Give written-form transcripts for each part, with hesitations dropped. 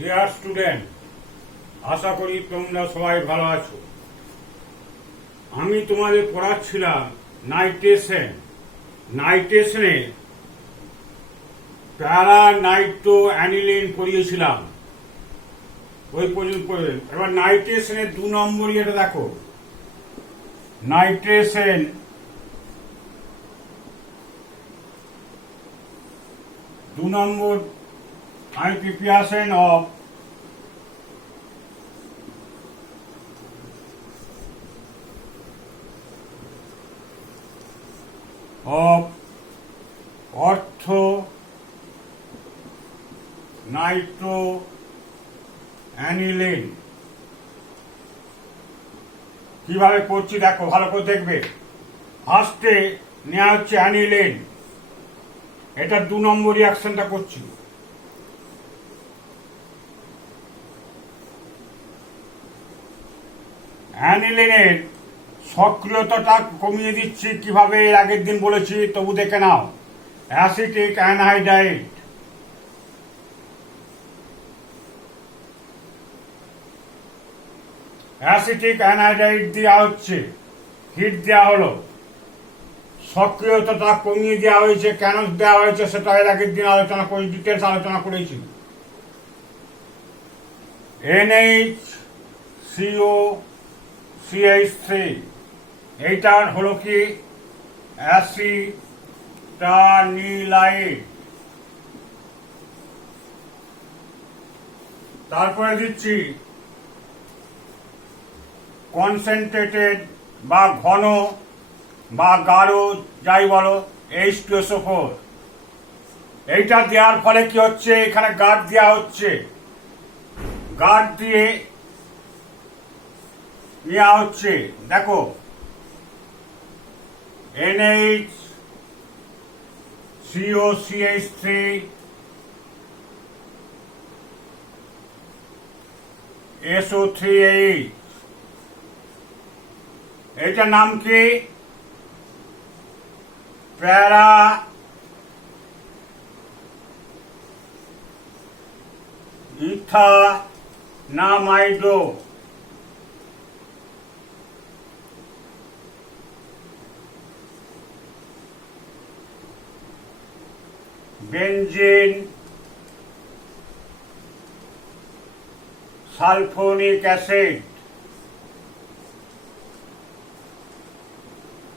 Dear student, আশা করি তোমরা সবাই ভালো আছো। আমি তোমাদের পড়াচ্ছিলাম নাইট্রেশনে প্যারা নাইট্রো অ্যানিলিন পড়িয়েছিলাম, ওই পর্যন্ত পড়বেন। এবার নাইট্রেশনের 2 নম্বরই এটা দেখো। নাইট্রেশন দু number preparation of ortho nitro aniline. কিভাবে করছি দেখো, ভালো করে দেখবে। ফার্স্টে নেওয়া হচ্ছে অ্যানিলিন, এটা 2 নম্বর রিয়াকশনটা করছি। অ্যানিলিনের সক্রিয়তাটা কমিয়ে দিচ্ছি কিভাবে, এর আগের দিন বলেছি, তবু দেখে নাও। অ্যাসিটিক অ্যানহাইড্রাইড, অ্যাসিটিক অ্যানহাইড্রাইড দেওয়া হচ্ছে, হিট দেওয়া হলো, সক্রিয়তাটা কমিয়ে দেওয়া হয়েছে। কেন দেওয়া হয়েছে সেটা এর আগের দিন আলোচনা করে, ডিটেলস আলোচনা করেছি। NHCOCH3 এইটা হলো কি অ্যাসিটানিলাইড। তারপরে দিচ্ছি কনসেন্ট্রেটেড বা ঘন বা গাঢ় যাই বলো H2SO4। এইটা দেওয়ার ফলে কি হচ্ছে, এখানে গার্ড দেওয়া হচ্ছে, গার্ড দিয়ে নেওয়া হচ্ছে। দেখো NHCOCH3 SO3H, এইটার নাম কি প্যারা ইথানামাইডো। বেনজিন সালফোনিক অ্যাসিড,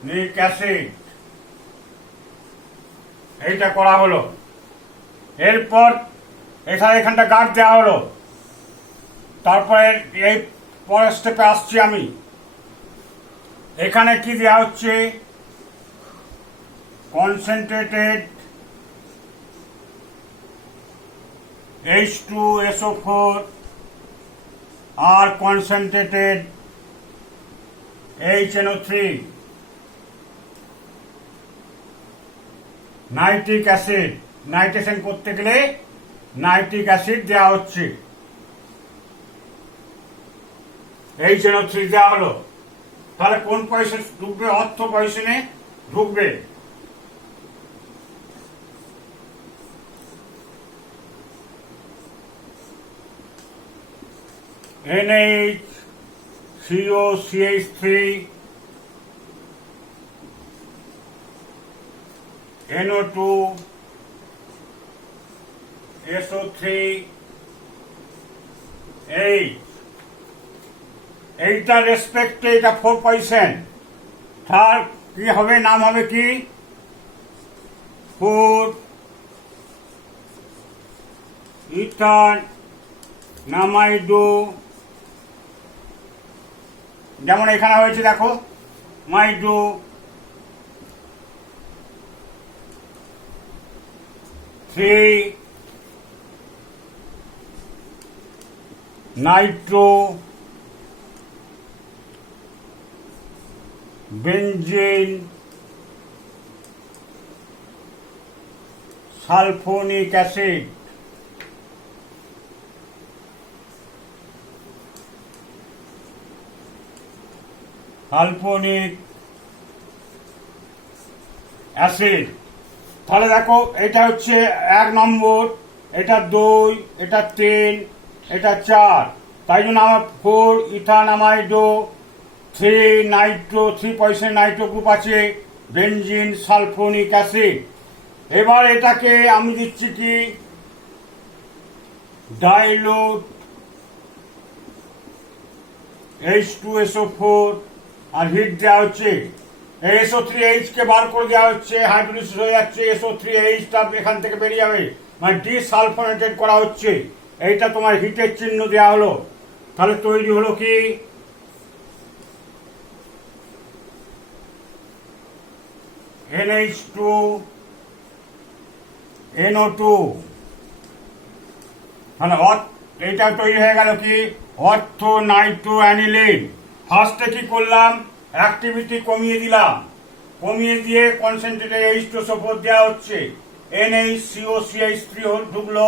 নিক অ্যাসিড, এইটা করা হলো। এরপর এখানটা গার্ড দেওয়া হলো। তারপরে এই পরের স্টেপে আসছি আমি। এখানে কি দেওয়া হচ্ছে, কনসেন্ট্রেটেড H2SO4 আর concentrated HNO3। Nitric acid, nitration করতে গেলে নাইট্রিক অ্যাসিড দেওয়া হচ্ছে, HNO3 দেওয়া হলো। তাহলে কোন পয়সা ঢুকবে, অর্থ পয়সনে ঢুকবে। NHCOCH3 NO2 SO3 এইটার রেসপেক্টে এটা 4%। তার কি হবে, নাম হবে কি 4 ইথানামাইডো। যেমন এখানে হয়েছে দেখো, মাইডো 3 Nitro benzene sulphonic acid. Sulphonic acid. তাহলে দেখো এটা হচ্ছে 1 নম্বর, এটা 2, এটা 3, এটা 4, তাই জন্য আমার 4 ইথানামাইডো 3 নাইট্রো 3% নাইট্রো গ্রুপ আছে, বেনজিন সালফোনিক অ্যাসিড। এবার এটাকে আমি দিচ্ছি কি ডাইলুট H2SO4 আর হিট দেওয়া হচ্ছে। এই SO3H কে বার করে দেওয়া হচ্ছে, হাইড্রোলিসিস হয়ে যাচ্ছে, SO3H টা এখান থেকে বেরিয়ে যাবে, মানে ডিসালফোনেটেড করা হচ্ছে। এইটা তোমার হিটের চিহ্ন দেওয়া হলো। তাহলে তৈরি হলো কি NH2 NO2, মানে এইটা তৈরি হয়ে গেল কি অর্থো নাইট্রো অ্যানিলিন। ফার্স্টে কি করলাম, অ্যাক্টিভিটি কমিয়ে দিলাম, কমিয়ে দিয়ে কনসেন্ট্রেটেড H2SO4 দেওয়া হচ্ছে, NaCO3H3 ঢুকলো,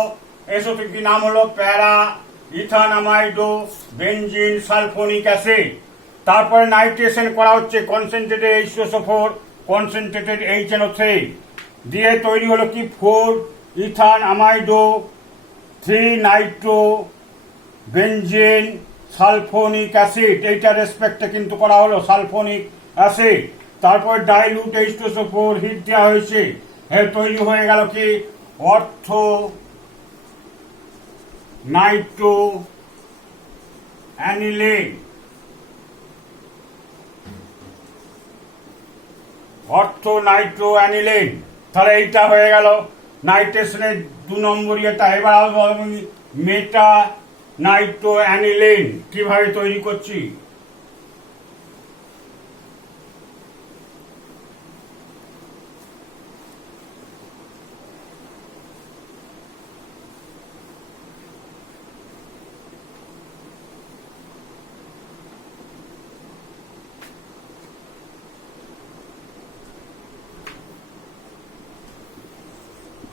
SO3 কি নাম হলো প্যারা ইথানামাইডো বেনজিন সালফোনিক অ্যাসিড। তারপরে নাইট্রেশন করা হচ্ছে, কনসেন্ট্রেটেড H2SO4 কনসেন্ট্রেটেড HNO3 দিয়ে তৈরি হলো কি 4 ইথানামাইডো 3 নাইট্রো বেনজিন সালফোনিক অ্যাসিড। এইটা রেসপেক্টে কিন্তু করা হলো সালফোনিক অ্যাসিড। তারপর ডাইলুট H2SO4 হিট দেওয়া হয়েছে, তৈরি হয়ে গেল কি অর্থো নাইট্রো অ্যানিলিন, অর্থো নাইট্রো অ্যানিলিন। তাহলে এইটা হয়ে গেল নাইট্রেশনের 2 নম্বর ইয়েটা। এবার আমি মেটা নাইট্রো অ্যানিলিন কিভাবে তৈরি করছি।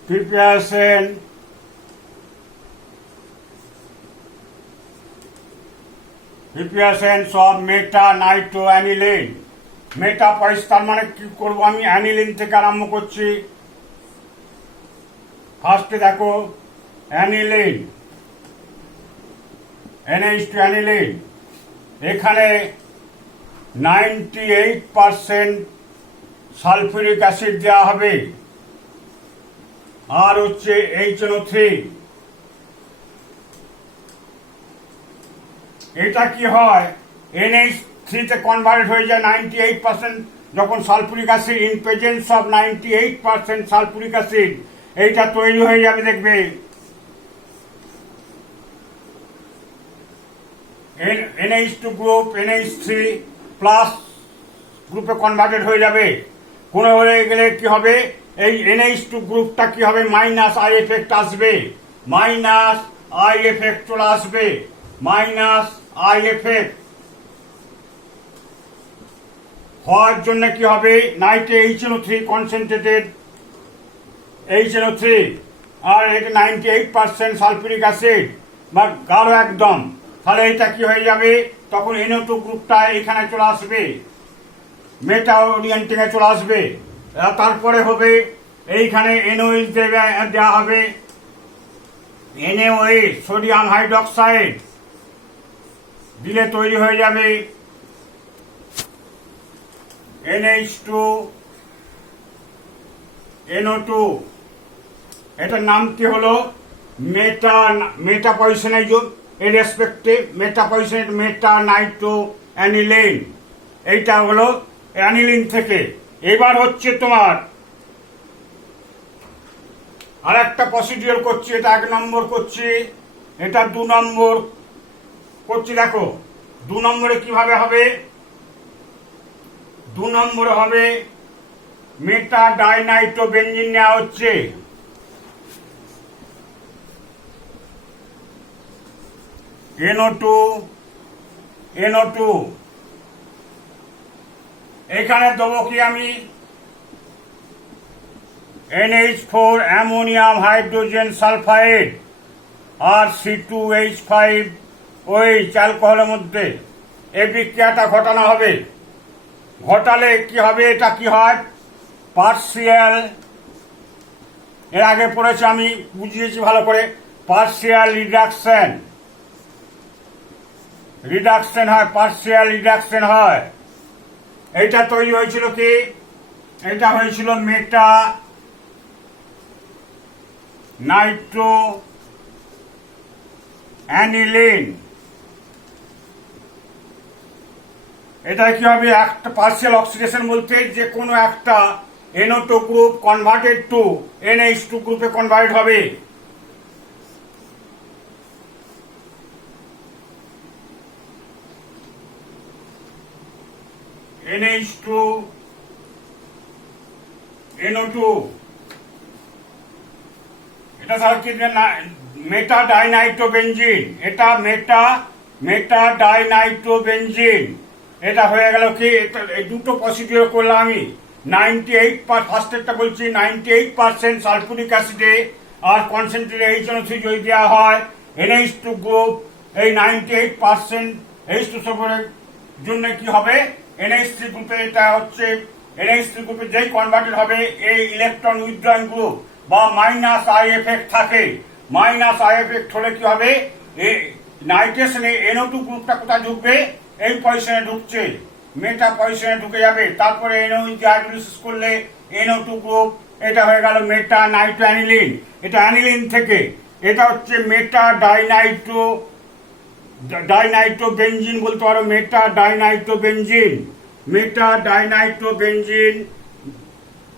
Preparation of meta nitro aniline. Meta তার মানে কি করবো আমি, অ্যানিলিন থেকে আরম্ভ করছি। ফার্স্টে দেখো অ্যানিলিন, NH2 অ্যানিলিন, এখানে 98% সালফিউরিক অ্যাসিড দেওয়া হবে, আর হচ্ছে HNO3। এটা কি হয় NH3 তে কনভার্ট হয়ে যায় 98% যখন sulphuric acid, in presence of 98% sulphuric acid এইটা তৈরি হয়ে যাবে, দেখবে NH2 গ্রুপ NH3 প্লাস গ্রুপে কনভার্টেড হয়ে যাবে। কোনো হয়ে গেলে কি হবে, এই NH2 গ্রুপটা কি হবে মাইনাস আই এফেক্ট আসবে, মাইনাস আই এফেক্ট চলে আসবে, মাইনাস আই এফেক্ট হওয়ার জন্য কি হবে নাইট্রে HNO3 কনসেন্ট্রেটেড HNO3 আর এটা 98% সালফিউরিক অ্যাসিড বা গাঢ় একদম। তাহলে এটা কি হয়ে যাবে, তখন NO2 গ্রুপটা এখানে চলে আসবে, মেটা ওরিয়েন্টিং এ চলে আসবে। তারপরে হবে এইখানে NOH দেওয়া হবে, NaOH সোডিয়াম হাইড্রোক্সাইড দিলে তৈরি হয়ে যাবে NH2 NO2। এটার নাম কি হলো মেটা পয়সনেজ এর রেসপেক্টে মেটা পয়সনেজ মেটা নাইট্রো অ্যানিলিন। এইটা হলো অ্যানিলিন থেকে। এবার হচ্ছে তোমার আর একটা প্রসিডিওর করছি, এটা 1 নম্বর করছি, এটা 2 নম্বর করছি। দেখো 2 নম্বরে কিভাবে হবে, 2 নম্বরে হবে মেটা ডাইনাইট্রো বেনজিন নেওয়া হচ্ছে, NO2 এখানে দেবো কি আমি NH4 অ্যামোনিয়াম হাইড্রোজেন সালফাইড আর C2H5OH অ্যালকোহলের মধ্যে এই বিক্রিয়াটা ঘটানো হবে। ঘটালে কি হবে, এটা কি হয় পার্সিয়াল, এর আগে পড়েছি আমি, বুঝিয়েছি ভালো করে, পার্সিয়াল রিডাকশন রিডাকশন হয়, পার্সিয়াল রিডাকশন হয়। এটা তৈরি হয়েছিল কি, এটা হয়েছিল মেটা নাইট্রো অ্যানিলিন। এটা কি হবে, একটা পার্সিয়াল অক্সিডেশন বলতে যে কোনো একটা NO2 group converted to NH2 গ্রুপে কনভার্ট হবে। NH2 NO2, এটা তাহলে কি মেটা ডাইনাইট্রোবেনজিন, এটা মেটা ডাইনাইট্রোবেনজিন। এটা হয়ে গেল কি, এই দুটো প্রসিডিওর করলাম আমি। 98% ফার্স্টেরটা বলছি 98% সালফুরিক অ্যাসিডে আর কনসেন্ট্রেট HNO3 যদি দেওয়া হয় NH2 গ্রুপ, এই 98% H2 সফরের জন্য কি হবে, NH3 গ্রুপে, এটা হচ্ছে NH3 গ্রুপে যেই কনভার্টেড হবে এই ইলেকট্রন উইথড্রয়িং গ্রুপ বা মাইনাস আই এফেক্ট থাকে। মাইনাস আই এফেক্ট হলে কি হবে, নাইট্রেশনে NO2 গ্রুপটা কোথায় ঢুকবে, এই পজিশনে ঢুকছে, মেটা পজিশনে ঢুকে যাবে। তারপরে NO হাইড্রোলিসিস করলে NO2 গ্রুপ, এটা হয়ে গেল মেটা নাইট্রো অ্যানিলিন। এটা অ্যানিলিন থেকে, এটা হচ্ছে মেটা ডাইনাইট্রোবেনজিন বলতে পারো, মেটা ডাইনাইট্রোবেনজিন। মেটা ডাইনাইট্রোবেনজিন,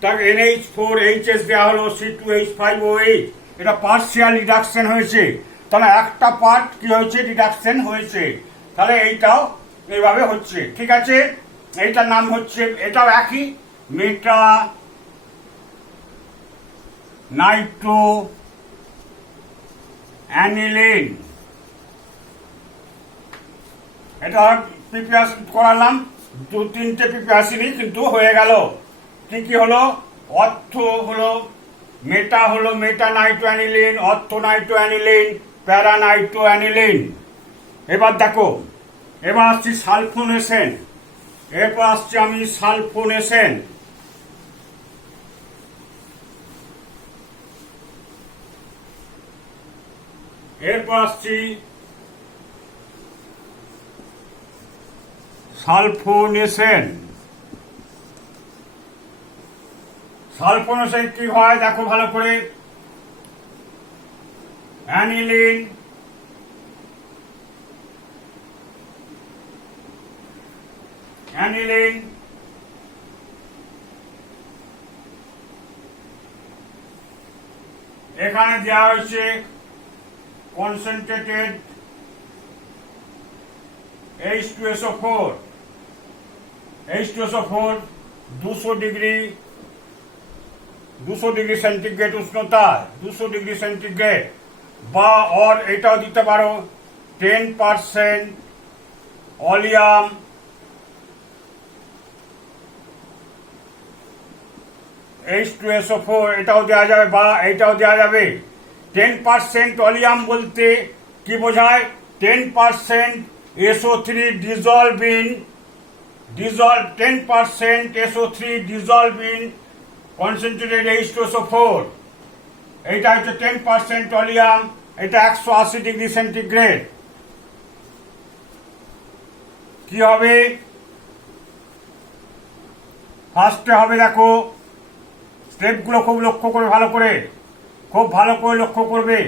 তার NH4HS দেওয়া হলো, C2H5OH। এটা পার্সিয়াল রিডাকশন হয়েছে, তাহলে একটা পার্ট কি হয়েছে, রিডাকশন হয়েছে। তাহলে এইটাও এইভাবে হচ্ছে, ঠিক আছে। এইটার নাম হচ্ছে, এটাও একই, মেটা নাইট্রো অ্যানিলিন। এটা প্রিপারেশন করালাম, 2-3টে প্রিপারেশনই কিন্তু হয়ে গেল। কি কি হলো, অর্থ হলো, মেটা হলো মেটা নাইট্রো অ্যানিলিন, অর্থ নাইট্রো অ্যানিলিন, প্যারা নাইট্রো অ্যানিলিন। এবার দেখো, এবার আসছি সালফোনেশন। এরপর আসছি আমি সালফোনেশন। এরপর আসছি সালফোনেশন। সালফোনেশন কি হয় দেখো ভালো করে, অ্যানিলিন, এখানে দেওয়া হয়েছে কনসেন্ট্রেটেড H2SO4, 200 ডিগ্রি সেন্টিগ্রেড উষ্ণতা, 200 ডিগ্রি সেন্টিগ্রেড, বা অর এটাও দিতে পারো 10% অলিয়াম H2SO4, এটাও দেওয়া যাবে, বা এটাও দেওয়া যাবে। 10% অলিয়াম বলতে কি বোঝায়, 10% SO3 dissolve in 10% SO3 dissolve in concentrated H2SO4, এটা হচ্ছে 10% অলিয়াম, এটা 180 ডিগ্রি সেন্টিগ্রেড। কি হবে, ফার্স্টে হবে দেখো, স্টেপগুলো খুব লক্ষ্য করে ভালো করে, খুব ভালো করে লক্ষ্য করবে।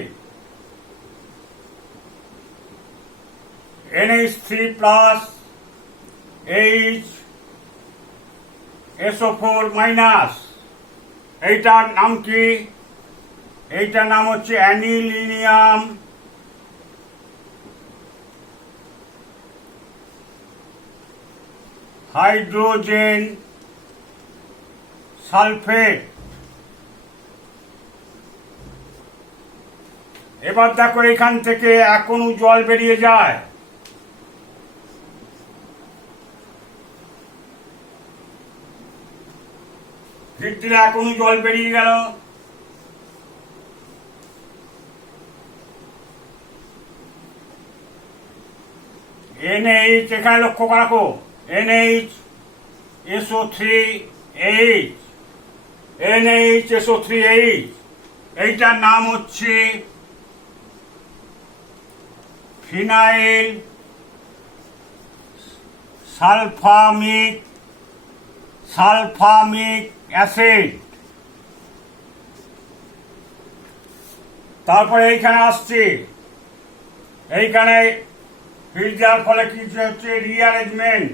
NH3 প্লাস HSO4 মাইনাস, এইটার নাম কি, এইটার নাম হচ্ছে অ্যানিলিনিয়াম হাইড্রোজেন সালফেট। এবার দেখো এখান থেকে এক অণু জল বেরিয়ে যায়, ভিতরে এক অণু জল বেরিয়ে গেল। NH, এখানে লক্ষ্য রাখো, NHSO3H, এইটার নাম হচ্ছে ফিনাইল সালফামিক অ্যাসিড। তারপরে এইখানে আসছে, এইখানে হিট দেওয়ার ফলে কি হচ্ছে, রিঅ্যারেঞ্জমেন্ট।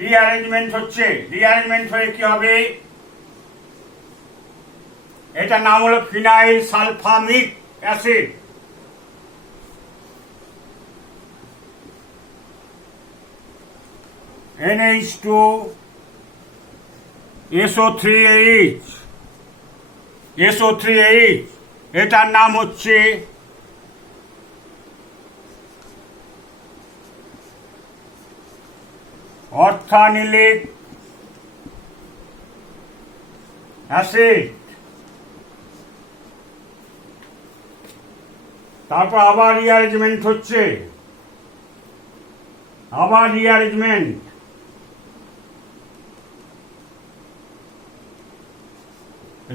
রিঅ্যারেঞ্জমেন্ট হচ্ছে, রিঅ্যারেঞ্জমেন্ট হয়ে কি হবে, এটার নাম হলো phenyl sulphamic acid. NH2 SO3H, এটার নাম হচ্ছে অর্থানিলিক অ্যাসিড। তারপর আবার রিঅ্যারেঞ্জমেন্ট হচ্ছে,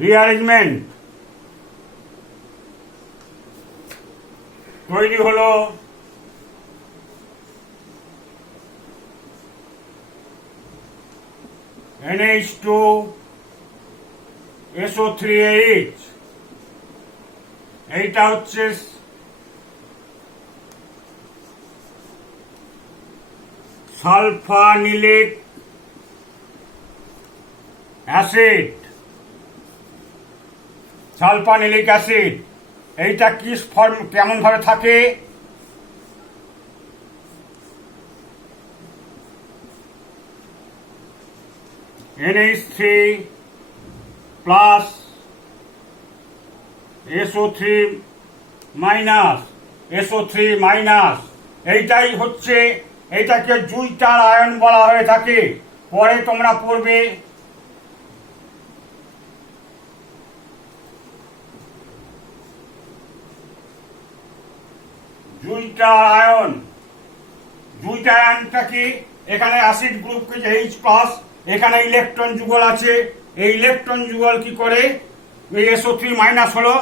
রিঅ্যারেঞ্জমেন্ট তৈরি হলো NH2 SO3H, এইটা হচ্ছে সালফানিলিক অ্যাসিড। এইটা কি ফর্ম, কেমন ভাবে থাকে, NH3 প্লাস SO3 মাইনাস, এইটাই হচ্ছে, এইটাকে জুইটার আয়ন বলা হয়ে থাকে। পরে তোমরা পড়বে জুইটার আয়নটা কি, এখানে অ্যাসিড গ্রুপ H প্লাস, এখানে ইলেকট্রন যুগল আছে, এই ইলেকট্রন যুগল কি করে, এই SO3 মাইনাস হলো,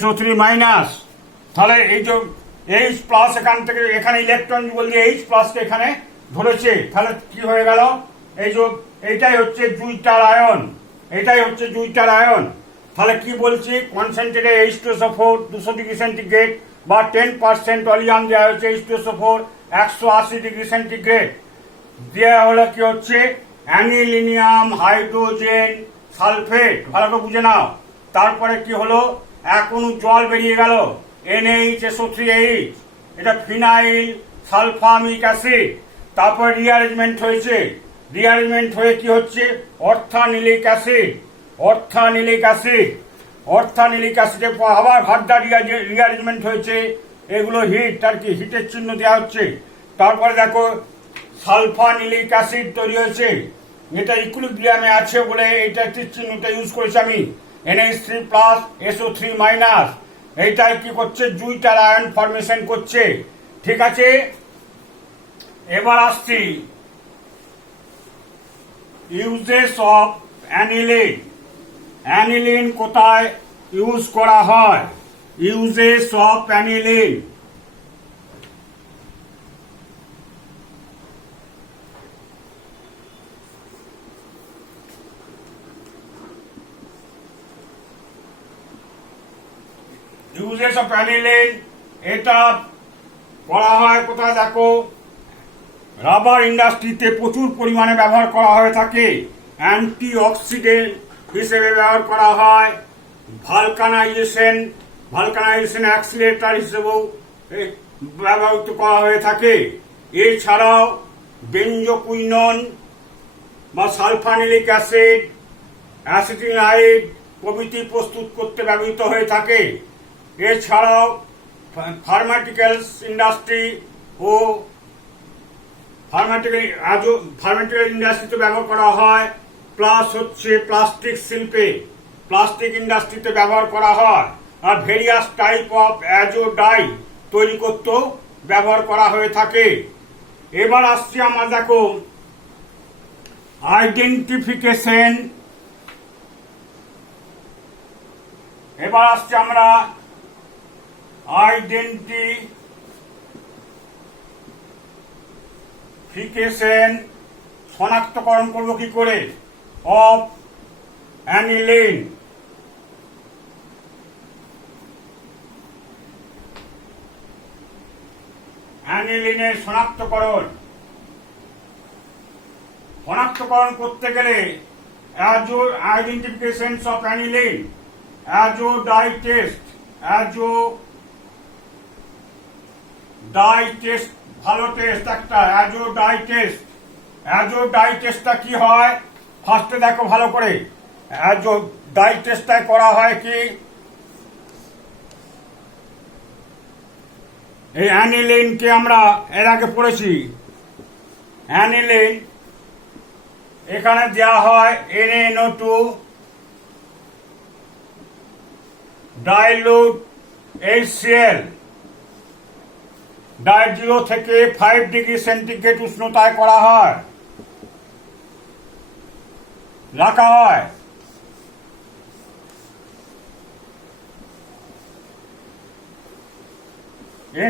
SO3 মাইনাস, তাহলে এই যে H প্লাস এখান থেকে, এখানে ইলেকট্রন যুগল দিয়ে H প্লাস কে এখানে ধরেছে, তাহলে কি হয়ে গেল, এই যে এইটাই হচ্ছে জুইটার আয়ন। তাহলে কি বলছি, কনসেন্ট্রেটেড H2SO4 200 ডিগ্রি সেন্টিগ্রেড বা 10% অলিয়াম দেওয়া হচ্ছে H2SO4 180 ডিগ্রি সেন্টিগ্রেড দেওয়া হলে কি হচ্ছে, অ্যানিলিনিয়াম হাইড্রোজেন সালফেট। ভালো করে বুঝে নাও। তারপরে কি হলো, এক অণু জল বেরিয়ে গেল, NaHSO3H, এটা ফিনাইল সালফামিক অ্যাসিড। তারপর রিঅ্যারেঞ্জমেন্ট হয়ে কি হচ্ছে, অর্থানিলিক অ্যাসিডের পর আবার ভার্দার রিঅ্যারেঞ্জমেন্ট হয়েছে, এগুলো হিট আর কি, হিটের চিহ্ন দেওয়া হচ্ছে। তারপরে দেখো সালফানিলিক অ্যাসিড তৈরি হয়েছে, এটা ইকুইলিব্রিয়ামে আছে বলে এটা চিহ্নটা ইউজ করেছি আমি, NH3 প্লাস SO3 মাইনাস, এইটাই কি করছে, জুইটার আয়ন ফরমেশন করছে। ঠিক আছে, এবার আসছি ইউজেস অফ অ্যানিলিন কোথায় ইউজ করা হয়, uses of aniline. Uses of aniline এটা করা হয় কোথায়, দেখো রাবার ইন্ডাস্ট্রিতে প্রচুর পরিমাণে ব্যবহার করা হয়ে থাকে, অ্যান্টি অক্সিডেন্ট হিসেবে ব্যবহার করা হয়, ভালকানাইজেশন অ্যাক্সিলেটার হিসেবেও ব্যবহৃত করা হয়ে থাকে। এছাড়াও বেঞ্জোকুইনন বা সালফানিলিক অ্যাসিড, অ্যাসিটিনাইড প্রভৃতি প্রস্তুত করতে ব্যবহৃত হয়ে থাকে। এছাড়াও ফার্মাটিক্যালস ইন্ডাস্ট্রি ও ফার্মাটিক্যাল ইন্ডাস্ট্রিতে ব্যবহার করা হয়, প্লাস হচ্ছে প্লাস্টিক শিল্পে প্লাস্টিক ইন্ডাস্ট্রিতে ব্যবহার করা হয়, আর ভেরিয়াস টাইপ অফ অ্যাজোডাই তৈরি করতেও ব্যবহার করা হয়ে থাকে। এবার আসছি আমরা, দেখো, আইডেন্টিফিকেশন। এবার আসছি আমরা আইডেন্টিফিকেশন, শনাক্তকরণ করবো কি করে, অফ অ্যানিলিন। অ্যানিলিনের শনাক্তকরণ করতে গেলে আইডেন্টিফিকেশন অফ অ্যানিলিন, অ্যাজোডাই টেস্ট। ভালো টেস্ট একটা অ্যাজোডাই টেস্ট। অ্যাজোডাই টেস্টটা কি হয়, ফার্স্টে দেখো ভালো করে। অ্যাজোডাই টেস্টটা করা হয় কি, এই অ্যানিলিনকে আমরা এর আগে পড়েছি। অ্যানিলিন এখানে দেওয়া হয় NaNO2 ডাইলুট HCl, 0 থেকে 5 ডিগ্রি সেন্টিগ্রেড উষ্ণতায় করা হয়, রাখা হয়।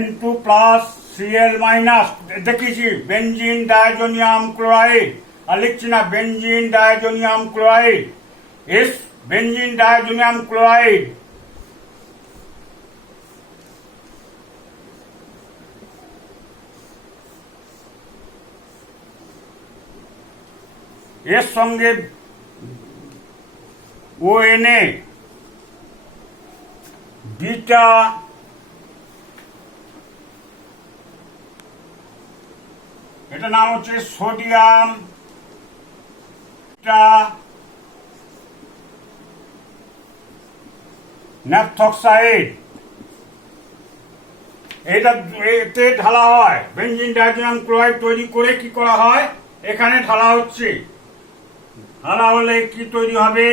N2+ Cl-, দেখিয়েছি বেঞ্জিন ডায়াজোনিয়াম ক্লোরাইড, আর লিখছি না benzene diazonium chloride, benzene diazonium chloride. এর সঙ্গে ONA, বিটা এটা নাম হচ্ছে সোডিয়াম ন্যাপথক্সাইড। এটা এতে ঢালা হয়, বেঞ্জিন ডায়াজোনিয়াম ক্লোরাইড তৈরি করে কি করা হয়, এখানে ঢালা হচ্ছে। ঢালা হলে কি তৈরি হবে,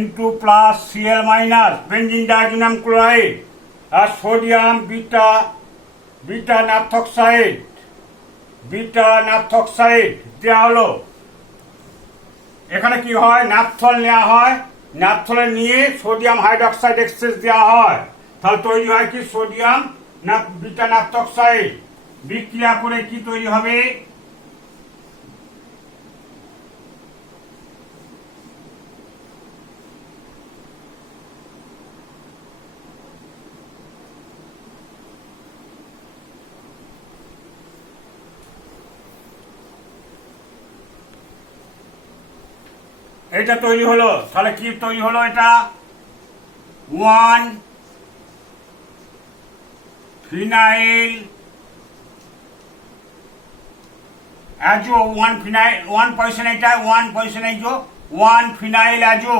N2+ Cl-, benzene diazonium chloride, আর সোডিয়াম বিটা ন্যাপথক্সাইড দেওয়া হলো। এখানে কি হয়, ন্যাপথল নেওয়া হয়, ন্যাপথলে নিয়ে সোডিয়াম হাইড্রোক্সাইড এক্সেস দেওয়া হয়, তাহলে তৈরি হয় কি সোডিয়াম বিটা ন্যাপথক্সাইড। বিক্রিয়া করে কি তৈরি হবে, এটা তৈরি হলো। তাহলে কি তৈরি হলো, এটা 1-ফিনাইল অ্যাজো, 1% এটা 1% অ্যাজো, 1-ফিনাইল অ্যাজো,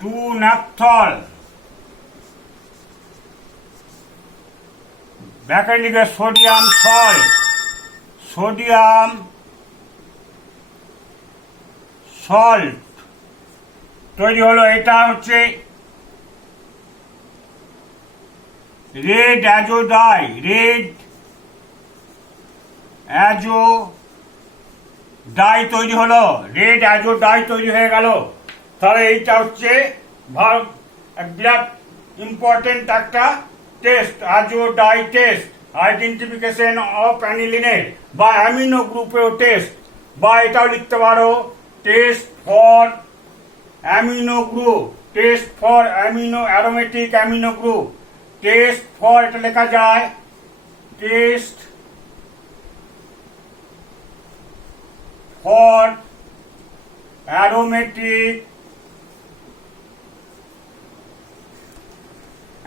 2-ন্যাপথল, ব্যাকের দিকে সোডিয়াম সল্ট তৈরি হলো। এটা হচ্ছে রেড অ্যাজোডাই তৈরি হলো, রেড অ্যাজোডাই তৈরি হয়ে গেল। তাহলে এইটা হচ্ছে বিরাট ইম্পর্টেন্ট একটা টেস্ট, অ্যাজোডাই টেস্ট, আইডেন্টিফিকেশন অফ অ্যানিলিনের বা অ্যামিনো গ্রুপেও টেস্ট, বা এটাও লিখতে পারো test for amino group, test for aromatic amino group, test for, এটা লেখা যায় test for aromatic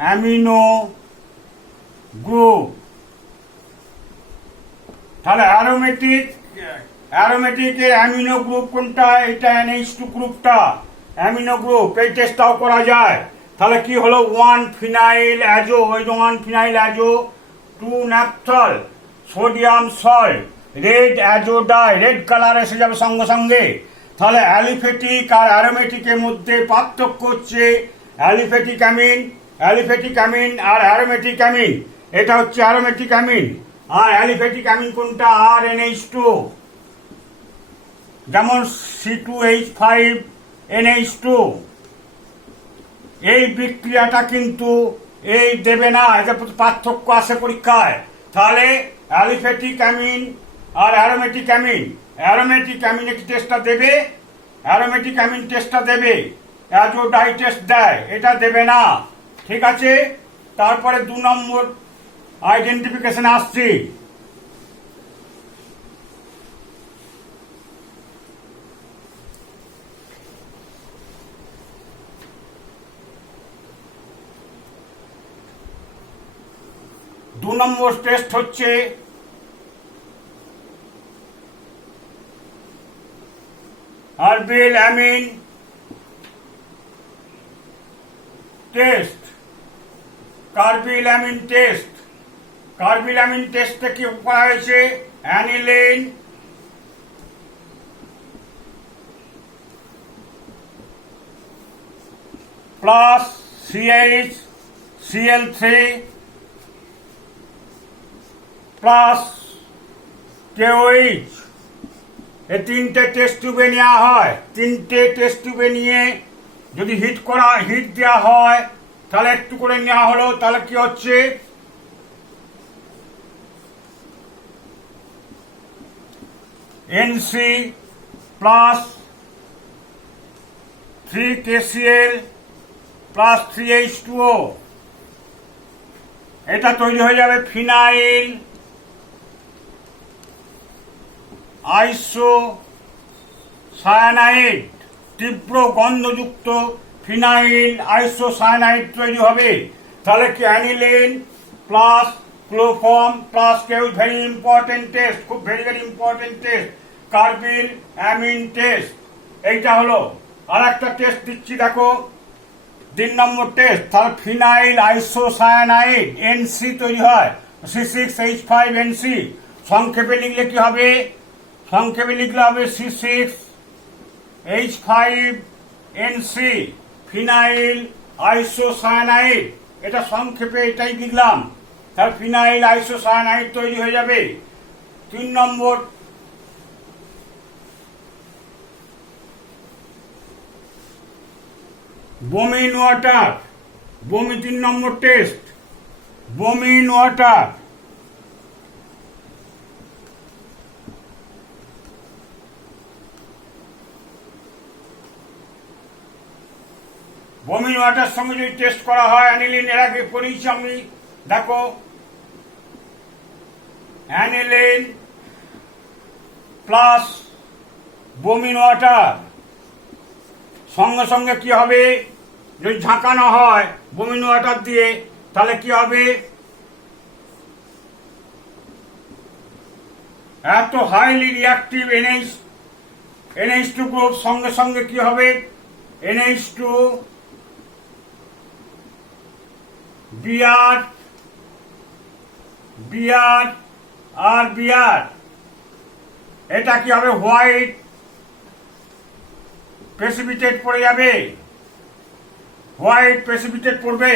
amino group. তাহলে অ্যারোমেটিক অ্যামিনো গ্রুপ কোনটা, এটা NH2 গ্রুপটা। অ্যামিনো গ্রুপ, এই টেস্টটাও করা যায়। তাহলে কি হলো, 1 ফিনাইল অ্যাজো, ওই 1 phenyl azo, 2 naphthol, sodium salt, red azo dye, red colour এসে যাবে সঙ্গে সঙ্গে। তাহলে অ্যালিফেটিক আর অ্যারোমেটিকের মধ্যে পার্থক্য হচ্ছে অ্যালিফেটিক অ্যামিন, অ্যালিফেটিক অ্যামিন আর অ্যারোমেটিক অ্যামিন। এটা হচ্ছে অ্যারোমেটিক অ্যামিন। আর অ্যালিফেটিক অ্যামিন কোনটা? RNH2, যেমন C2H5NH2। এই বিক্রিয়াটা কিন্তু এই দেবে না, এটা পার্থক্য আসে পরীক্ষায়। তাহলে অ্যালিফেটিক অ্যামিন আর অ্যারোমেটিক অ্যামিন, অ্যারোমেটিক অ্যামিন একটি টেস্টটা দেবে, অ্যারোমেটিক অ্যামিন টেস্টটা দেবে, অ্যাজোডাই টেস্ট দেয়, এটা দেবে না। ঠিক আছে, তারপরে 2 নম্বর আইডেন্টিফিকেশন আসছি। দু নম্বর টেস্ট হচ্ছে Erbil amine test, carbyl amine test. Carbyl amine টেস্টে কি করা হয়েছে? Aniline plus CH Cl3 plus KOH, এই 3টে টেস্ট টিউবে নেওয়া হয়। 3টে টেস্ট টিউবে নিয়ে যদি হিট দেওয়া হয়, তাহলে একটু করে নেওয়া হলো, তাহলে কি হচ্ছে? NC plus 3KCl plus 3H2O, এটা তৈরি হয়ে যাবে ফিনাইল আইসোসায়ানাইড, তীব্র গন্ধযুক্ত ফিনাইল আইসোসায়ানাইড তৈরি হবে। তাহলে কি অ্যানিলিন প্লাস ক্লোরোফর্ম প্লাস কেউ, ভেরি ইম্পর্টেন্ট টেস্ট, খুব very very important test, carbyl amine test. এইটা হলো। আর একটা টেস্ট দিচ্ছি, দেখো 3 নম্বর টেস্ট। তাহলে ফিনাইল আইসোসায়ানাইড NC তৈরি হয়, C6H5NC। সংক্ষেপে লিখলে কি হবে? সংক্ষেপে লিখলে হবে C6H5NC, ফিনাইল আইসোসায়ানাইড। এটা সংক্ষেপে এটাই লিখলাম। তাহলে ফিনাইল আইসোসায়ানাইড তৈরি হয়ে যাবে। 3 নম্বর বোমিন ওয়াটার, 3 নম্বর টেস্ট, বোমিন ওয়াটার। বোমিন ওয়াটার সঙ্গে যদি টেস্ট করা হয়, অ্যানিলিন এর আগে করেছি আমি, দেখো অ্যানিলিন প্লাস বোমিন ওয়াটার, সঙ্গে সঙ্গে কি হবে? যদি ঝাঁকানো হয় বোমিন ওয়াটার দিয়ে, তাহলে কি হবে? এত হাইলি রিয়াক্টিভ NH2 গ্রুপ, সঙ্গে সঙ্গে কি হবে? NH2 বিআর আর বিআর, এটা কি হবে? হোয়াইট প্রেসিপিটেট পড়ে যাবে, হোয়াইট প্রেসিপিটেট পড়বে,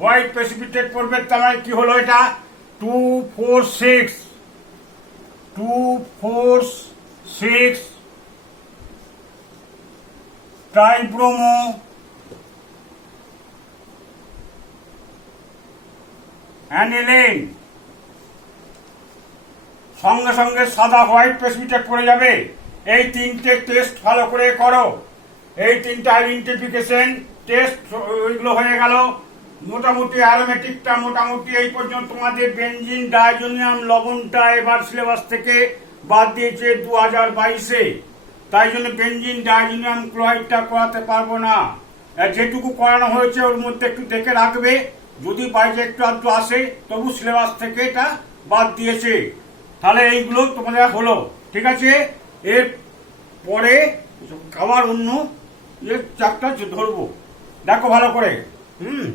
হোয়াইট প্রেসিপিটেট পড়বে। তার মানে কি হলো? এটা 246 ট্রাইব্রোমো অ্যানিলিন, সঙ্গে সঙ্গে সাদা হোয়াইট প্রেসিপিটেট পড়ে যাবে। এই 3টে টেস্ট ভালো করে করো। এই 3টে আইডেন্টিফিকেশন টেস্ট ওইগুলো হয়ে গেল। মোটামুটি অ্যারোমেটিকটা মোটামুটি এই পর্যন্ত। তোমাদের বেনজিন ডাইজোনিয়াম লবণটা এবার সিলেবাস থেকে বাদ দিয়েছে 2022-এ, তাই জন্য বেনজিন ডাইজোনিয়াম ক্লোরাইডটা করাতে পারবো না। যেটুকু করানো হয়েছে ওর মধ্যে একটু দেখে রাখবে, যদি বাইরে একটু আধটু আসে তবু সিলেবাস থেকে এটা বাদ দিয়েছে। তাহলে এইগুলো তোমাদের হলো, ঠিক আছে। এর পরে আবার অন্য চারটা ধরবো, দেখো ভালো করে। হুম।